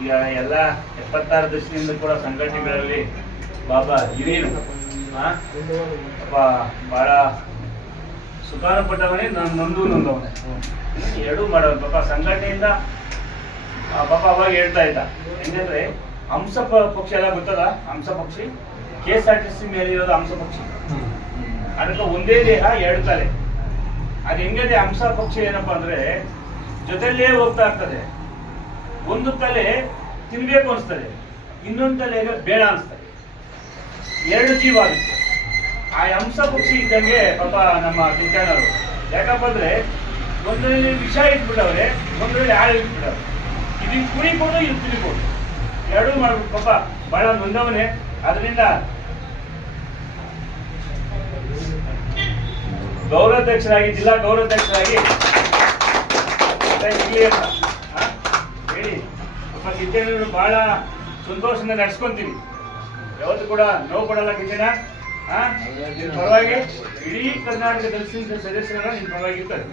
ಈಗ ಎಲ್ಲ 76 ದಶಕದಿಂದ ಕೂಡ ಸಂಘಟನೆಗಳಲ್ಲಿ ಬಾಬಾ ಹಿರಿಯರು ಬಹಳ ಸುಖಾನುಪಟ್ಟವನೇ ನೊಂದವನೇ ಎರಡೂ ಮಾಡೋದು. ಪಾಪ ಸಂಘಟನೆಯಿಂದ ಪಾಪ ಅವಾಗ ಹೇಳ್ತಾ ಇದ್ದ ಹೆಂಗಂದ್ರೆ ಹಂಸ ಪಕ್ಷಿ ಎಲ್ಲ ಗೊತ್ತದ, ಹಂಸ ಪಕ್ಷಿ KSRTC ಮೇಲೆ ಇರೋದು ಹಂಸ ಪಕ್ಷಿ, ಅದಕ್ಕೆ ಒಂದೇ ದೇಹ ಎರಡು ತಲೆ. ಅದು ಹೆಂಗದೆ ಹಂಸ ಪಕ್ಷಿ ಏನಪ್ಪಾ ಅಂದ್ರೆ ಜೊತೆಯಲ್ಲೇ ಹೋಗ್ತಾ ಇರ್ತದೆ. ಒಂದು ತಲೆ ತಿನ್ಬೇಕು ಅನಿಸ್ತದೆ, ಇನ್ನೊಂದು ತಲೆ ಬೇಡ ಅನಿಸ್ತದೆ. ಎರಡು ಜೀವ ಆಗುತ್ತೆ. ಆ ಹಂಸ ಪಕ್ಷಿ ಇದ್ದಂಗೆ ಪಾಪ ನಮ್ಮ ಕಿಂಚಣ್ಣವರು. ಯಾಕಪ್ಪ ಅಂದ್ರೆ ಒಂದರಲ್ಲಿ ವಿಷ ಇಟ್ಬಿಟ್ಟವ್ರೆ, ಒಂದರಲ್ಲಿ ಹಾಳು ಇಟ್ಬಿಟ್ಟವ್ರೆ. ಇದಕ್ಕೆ ಕುಣಿಕೊಂಡು ಇದು ತಿನ್ಕೊಂಡು ಎರಡೂ ಮಾಡ್ಬಿಟ್ಟು ಪಾಪ ಬಹಳ ನೊಂದವನೇ. ಅದರಿಂದ ಗೌರವಾಧ್ಯಕ್ಷರಾಗಿ, ಜಿಲ್ಲಾ ಗೌರವಾಧ್ಯಕ್ಷರಾಗಿ ಹೇಳಿ ಪಾಪ ಕಿಂಚಣ್ಣರು ಬಹಳ ಸಂತೋಷದಿಂದ ನಡೆಸ್ಕೊಂತೀವಿ. ಯಾವತ್ತು ಕೂಡ ನೋವು ಕೊಡಲ್ಲ ಕಿಂಚಣ್ಣ. ನಿನ್ ಪರವಾಗಿ ಇಡೀ ಕರ್ನಾಟಕ ದಲಿತ ಸದಸ್ಯರೆಲ್ಲ ನಿನ್ ಪರವಾಗಿ ಇರ್ತಾರೆ.